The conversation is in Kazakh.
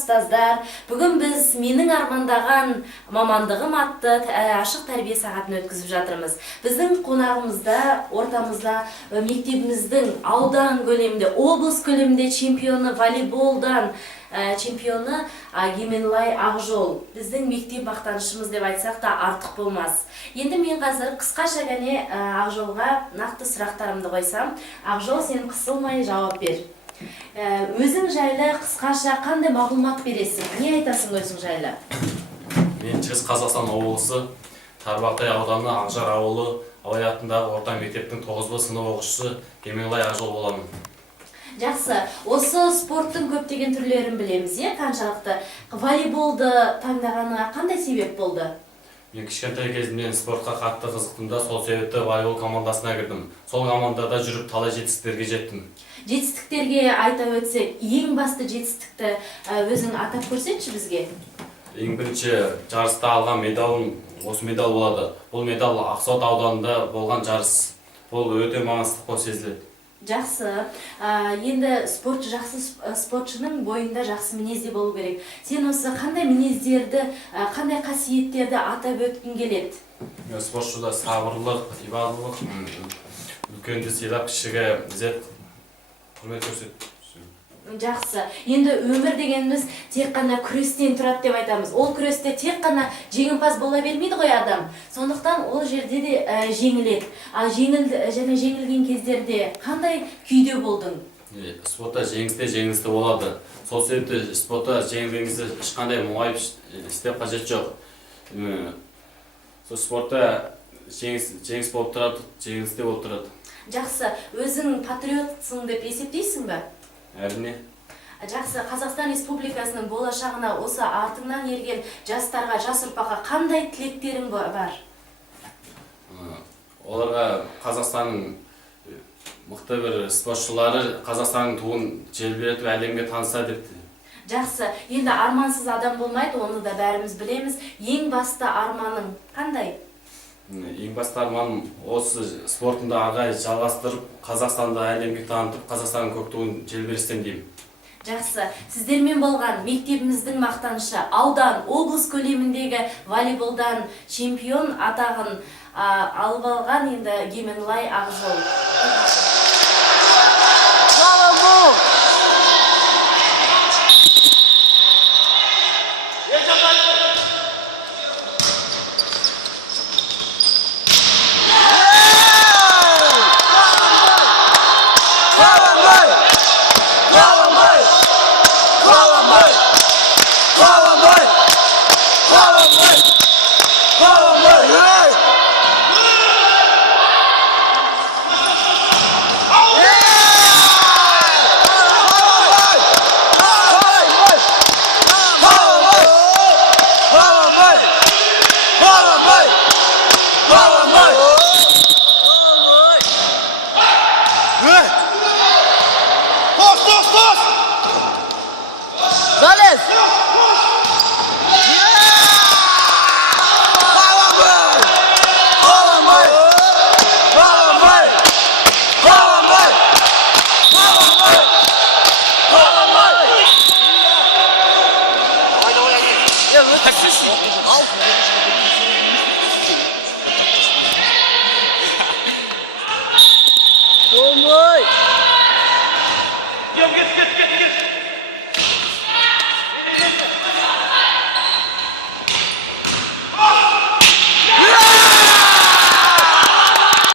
ұстаздар. Бүгін біз менің армандаған мамандығым атты ашық тәрбие сағатын өткізіп жатырмыз. Біздің қонағымызда, ортамызда мектебіміздің аудан көлемінде, облыс көлемінде чемпионы волейболдан чемпионы Геменлай Ақжол. Біздің мектеп мақтанышымыз деп айтсақ та артық болмас. Енді мен қазір қысқаша ғана Ақжолға нақты сұрақтарымды қойсам, Ақжол, сен қысылмай жауап бер. Өзің жайлы қысқаша қандай мағлұмат бересің? Не айтасың өзің жайлы? Мен Шығыс Қазақстан облысы Тарбақтай ауданы Ақжар ауылы Абай атындағы орта мектептің 9-б сынып оқушысы Геменлай Ақжол боламын. Жақсы, осы спорттың көптеген түрлерін білеміз, қаншалықты? Волейболды таңдағаныңа қандай себеп болды? Мен кішкентай кезімнен спортқа қатты қызықтым да, сол себепті волейбол командасына кірдім. Сол командада жүріп талай жетістіктерге жеттім. Жетістіктерге айта өтсек, ең басты жетістікті өзің атап көрсетші бізге? Ең бірінші жарыста алған медалым осы медал болады. Бұл медал Ақсуат ауданында болған жарыс. Бұл өте маңыздылық болып сезіледі. Жақсы. Енді жақсы спортшының бойында жақсы мінезде болу керек. Сен осы қандай мінездерді, қандай қасиеттерді атап өткің келеді? Спортшыда сабырлық, ибадылық, үлкенді сыйлап, кішіге ізет, құрмет көрсетеді. Жақсы. Енді өмір дегеніміз тек қана күрестен тұрады деп айтамыз. Ол күресте тек қана жеңімпаз бола бермейді ғой адам. Сондықтан ол жерде де жеңіледі. Ал жеңілген кездерде қандай күйде болдың? Спортта жеңісте болады. Сол себепті спортта жеңілген кезде ешқандай мұңайып істеп қажет жоқ. Спортта жеңіс болып тұрады, жеңілісте болып тұрады. Жақсы. Өзің патриотсың деп есептейсің бе? Әрине. Жақсы, Қазақстан Республикасының болашағына осы артыңнан ерген жастарға, жас ұрпаққа қандай тілектерің бар? Оларға Қазақстанның мықты бір спортшылары Қазақстанның туын желбіретіп әлемге танытса депті. Жақсы, енді армансыз адам болмайды, оны да бәріміз білеміз. Ең басты арманың қандай? Ең басты арманым осы спортында ағай жалғастырып, Қазақстанды әлемге танытып, Қазақстанның көк туын желбірестен деймін. Жақсы, сіздермен болған мектебіміздің мақтанышы, аудан, облыс көлеміндегі волейболдан чемпион атағын алып алған енді Геменлай Ақжол. Yok, geç.